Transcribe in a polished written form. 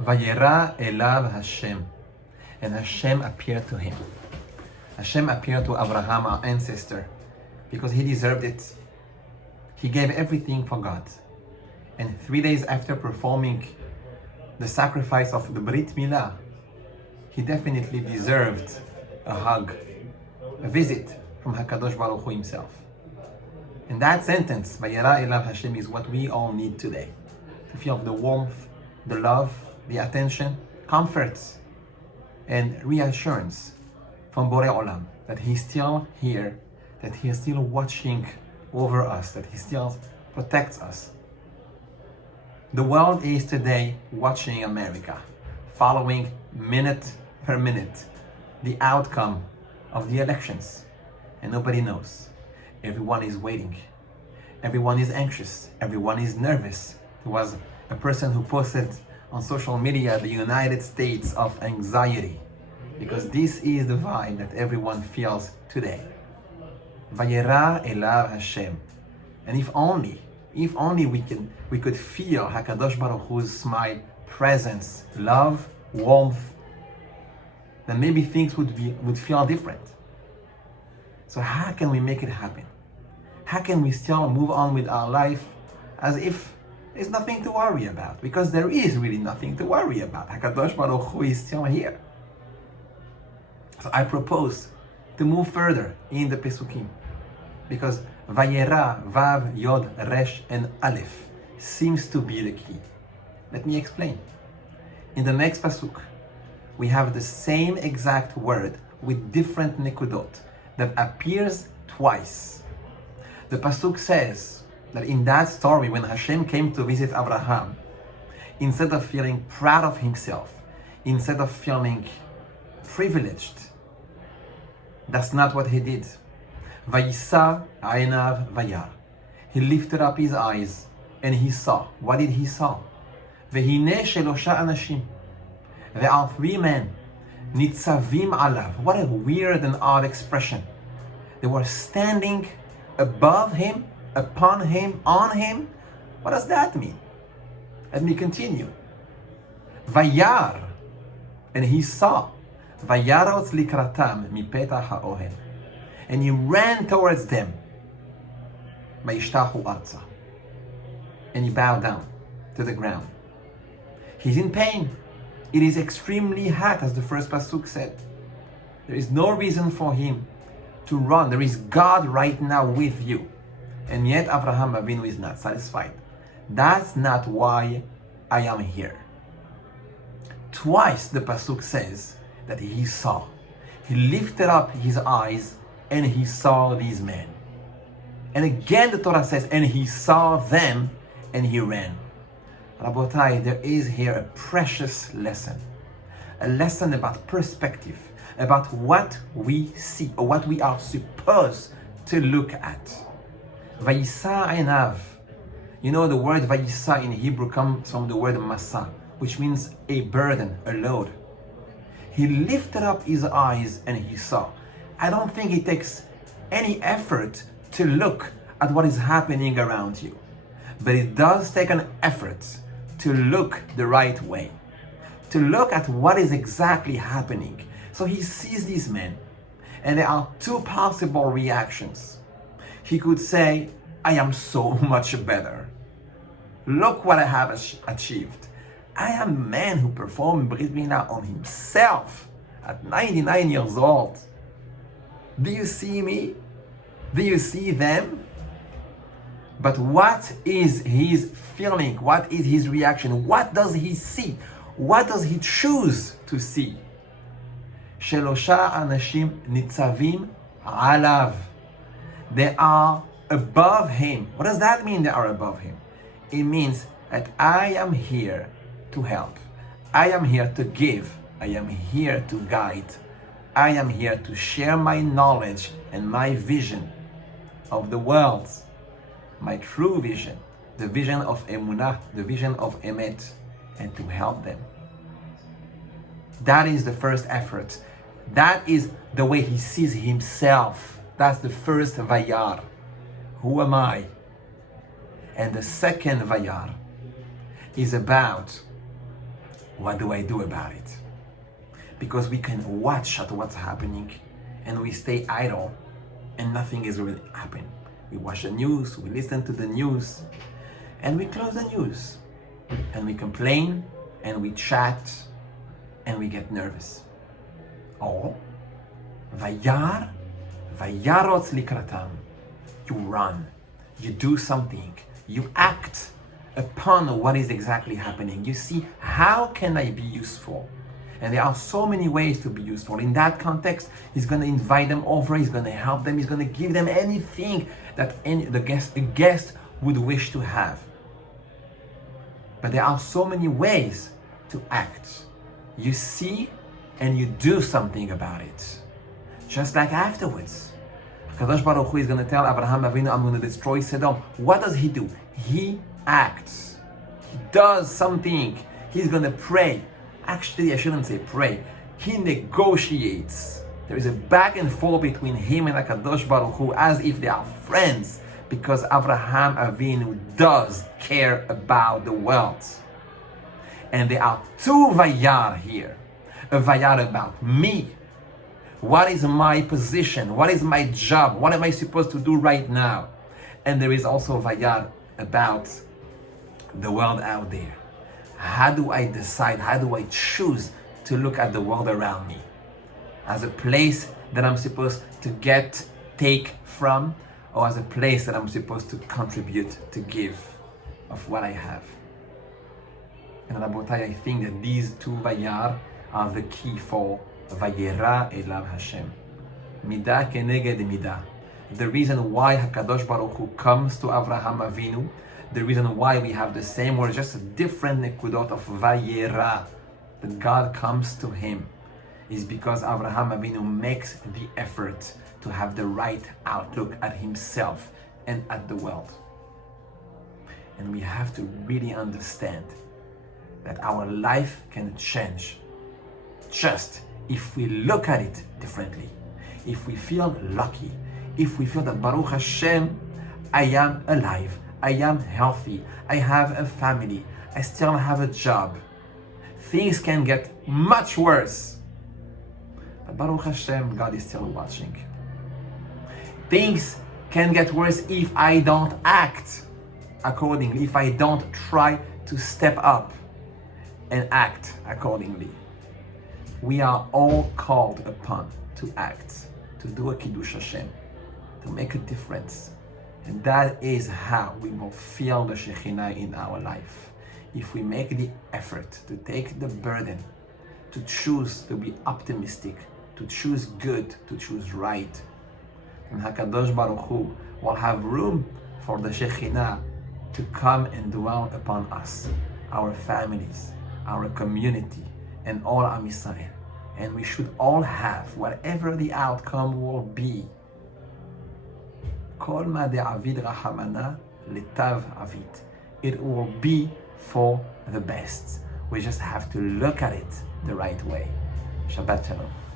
Vayera elav Hashem, and Hashem appeared to him. Hashem appeared to Abraham, our ancestor, because he deserved it. He gave everything for God. And 3 days after performing the sacrifice of the Brit Milah, he definitely deserved a hug, a visit from HaKadosh Baruch Hu himself. And that sentence, Vayera elav Hashem, is what we all need today. To feel the warmth, the love, the attention, comfort, and reassurance from Borei Olam that He's still here, that He is still watching over us, that He still protects us. The world is today watching America, following minute per minute the outcome of the elections, and nobody knows. Everyone is waiting. Everyone is anxious. Everyone is nervous. There was a person who posted on social media the United States of anxiety, because this is the vibe that everyone feels today. Vayera elav Hashem. And if only we could feel HaKadosh Baruch Hu's smile, presence, love, warmth, then maybe things would feel different. So how can we make it happen? How can we still move on with our life as if there's nothing to worry about? Because there is really nothing to worry about. HaKadosh Baruch Hu is still here. So I propose to move further in the Pesukim, because Vayera, Vav, Yod, Resh, and Aleph seems to be the key. Let me explain. In the next Pasuk, we have the same exact word with different nekudot that appears twice. The Pasuk says that in that story, when Hashem came to visit Abraham, instead of feeling proud of himself, instead of feeling privileged, that's not what he did. Vayisa aynav vayar. He lifted up his eyes and he saw. What did he saw? Vehine shelosha anashim. There are 3 men. Nitzavim alav. What a weird and odd expression. They were standing above him, upon him, on him. What does that mean? Let me continue. Vayar. And he saw. Vayarot likratam mipetach ha'ohel. And he ran towards them. Vayishtachu arza. And he bowed down to the ground. He's in pain. It is extremely hot, as the first pasuk said. There is no reason for him to run. There is God right now with you. And yet Avraham Avinu is not satisfied. That's not why I am here. Twice the pasuk says that he saw. He lifted up his eyes and he saw these men. And again the Torah says, and he saw them and he ran. Rabotai, there is here a precious lesson. A lesson about perspective, about what we see or what we are supposed to look at. Vayisa aynav. You know, the word Vayisa in Hebrew comes from the word masa, which means a burden, a load. He lifted up his eyes and he saw. I don't think it takes any effort to look at what is happening around you. But it does take an effort to look the right way, to look at what is exactly happening. So he sees these men, and there are 2 possible reactions. He could say, I am so much better. Look what I have achieved. I am a man who performed Brit Milah on himself at 99 years old. Do you see me? Do you see them? But what is his feeling? What is his reaction? What does he see? What does he choose to see? Shelosha anashim nitzavim alav. They are above him. What does that mean, they are above him? It means that I am here to help. I am here to give. I am here to guide. I am here to share my knowledge and my vision of the world, my true vision, the vision of Emunah, the vision of Emet, and to help them. That is the first effort. That is the way he sees himself. That's the first Vayar. Who am I? And the second Vayar is about what do I do about it? Because we can watch at what's happening and we stay idle and nothing is really happening. We watch the news, we listen to the news, and we close the news. And we complain, and we chat, and we get nervous. Or, Vayarotz likratam. You run, you do something, you act upon what is exactly happening. You see, how can I be useful? And there are so many ways to be useful. In that context, he's going to invite them over, he's going to help them, he's going to give them anything that a guest would wish to have. But there are so many ways to act. You see and you do something about it. Just like afterwards. Kadosh Baruch Hu is going to tell Abraham Avinu, I'm going to destroy Sodom. What does he do? He acts. He does something. He's going to pray. Actually, I shouldn't say pray. He negotiates. There is a back and forth between him and Kadosh Baruch Hu as if they are friends, because Abraham Avinu does care about the world. And there are two Vayar here. A Vayar about me. What is my position? What is my job? What am I supposed to do right now? And there is also Vayar about the world out there. How do I decide? How do I choose to look at the world around me? As a place that I'm supposed to take from, or as a place that I'm supposed to contribute, to give of what I have? And Rabotai, I think that these two Vayar are the key for Vayera elav Hashem. Midah keneged midah. The reason why HaKadosh Baruch Hu comes to Avraham Avinu, the reason why we have the same word, just a different nekudot of Vayera, that God comes to him, is because Avraham Avinu makes the effort to have the right outlook at himself and at the world. And we have to really understand that our life can change just if we look at it differently, if we feel lucky, if we feel that Baruch Hashem, I am alive, I am healthy, I have a family, I still have a job. Things can get much worse, but Baruch Hashem, God is still watching. Things can get worse if I don't act accordingly, if I don't try to step up and act accordingly. We are all called upon to act, to do a Kiddush Hashem, to make a difference. And that is how we will feel the Shechina in our life. If we make the effort to take the burden, to choose to be optimistic, to choose good, to choose right, then HaKadosh Baruch Hu will have room for the Shechina to come and dwell upon us, our families, our community, and all Am Yisrael. And we should all have, whatever the outcome will be, Kol ma de'avid rahamana letav avid. It will be for the best. We just have to look at it the right way. Shabbat Shalom.